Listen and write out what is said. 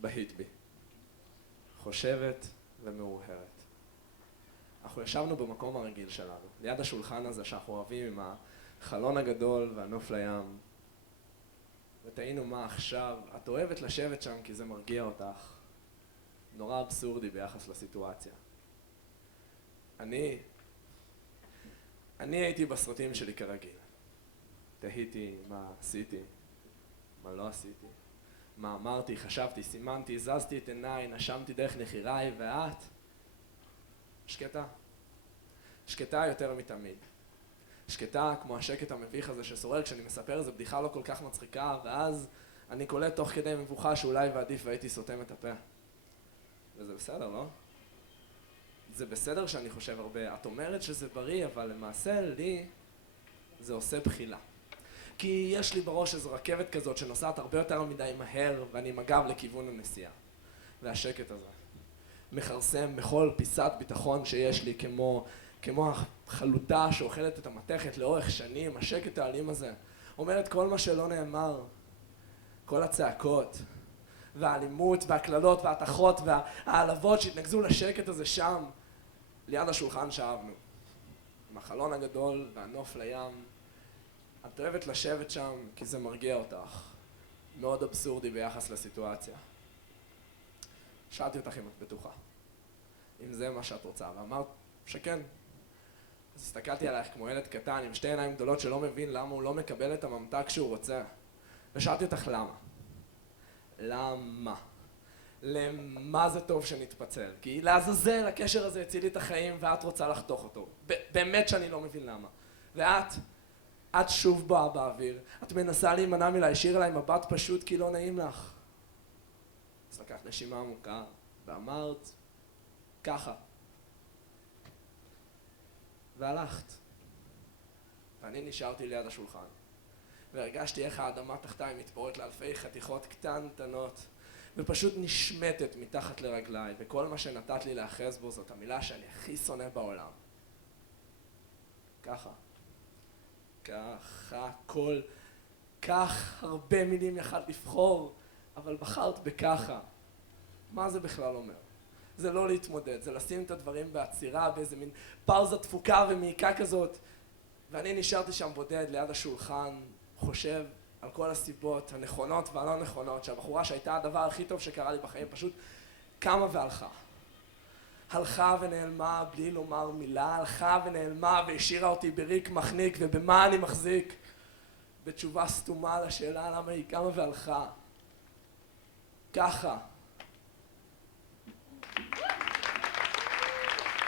בהית בי. חושבת ומאוהרת. אנחנו ישבנו במקום הרגיל שלנו, ליד השולחן הזה שאנחנו אוהבים עם החלון הגדול והנוף לים. ותהינו מה עכשיו, את אוהבת לשבת שם כי זה מרגיע אותך. נורא אבסורדי ביחס לסיטואציה. אני הייתי בסרטים שלי כרגיל. תהיתי מה עשיתי, מה לא עשיתי, מה אמרתי, חשבתי, סימנתי, זזתי את עיניי, נשמתי דרך נחיריי, ואת? שקטה. שקטה יותר מתמיד. שקטה כמו השקט המביך הזה ששורר כשאני מספר איזו בדיחה לא כל כך מצחיקה, ואז אני קולט תוך כדי מבוכה שאולי ועדיף והייתי סותם את הפה. וזה בסדר, לא? זה בסדר שאני חושב הרבה. את אומרת שזה בריא, אבל למעשה לי זה עושה בחילה. כי יש לי בראש איזו רכבת כזאת שנוסעת הרבה יותר מדי מהר, ואני עם הגב לכיוון הנסיעה. והשקט הזה מכרסם בכל פיסת ביטחון שיש לי, כמו החלוטה שאוכלת את המתכת לאורך שנים. השקט האלים הזה אומר את כל מה שלא נאמר. כל הצעקות והאלימות והכללות וההתכות והעלבות שהתנגזו לשקט הזה שם, ליד השולחן שאהבנו. עם החלון הגדול והנוף לים. את אוהבת לשבת שם כי זה מרגיע אותך. מאוד אבסורדי ביחס לסיטואציה. שאלתי אותך אם את בטוחה. אם זה מה שאת רוצה, ואמרת שכן. אז הסתכלתי עלייך כמו ילד קטן עם שתי עיניים גדולות שלא מבין למה הוא לא מקבל את הממתק שהוא רוצה. ושאלתי אותך למה. למה? למה זה טוב שנתפצל? כי לעזאזל, הקשר הזה הציל לי את החיים ואת רוצה לחתוך אותו. באמת שאני לא מבין למה. את שוב באה באוויר. את מנסה להימנע מלהישיר אליי מבט פשוט כי לא נעים לך. אז לקחת נשימה עמוקה ואמרת ככה. והלכת. ואני נשארתי ליד השולחן. והרגשתי איך האדמה תחתיי מתפוררת לאלפי חתיכות קטנטנות ופשוט נשמטת מתחת לרגליי, וכל מה שנתת לי לאחז בו זאת המילה שאני הכי שונא בעולם. ככה. ככה. כל כך הרבה מילים יכלת לבחור, אבל בחרת בככה. מה זה בכלל אומר? זה לא להתמודד, זה לשים את הדברים בעצירה, באיזה מין פאוזה דפוקה ומעיקה כזאת. ואני נשארתי שם בודד ליד השולחן, חושב על כל הסיבות הנכונות והלא נכונות, שהבחורה שהייתה הדבר הכי טוב שקרה לי בחיים פשוט קמה והלכה. הלכה ונעלמה בלי לומר מילה, הלכה ונעלמה והשאירה אותי בריק מחניק, ובמה אני מחזיק? בתשובה סתומה לשאלה למה היא קמה והלכה. ככה.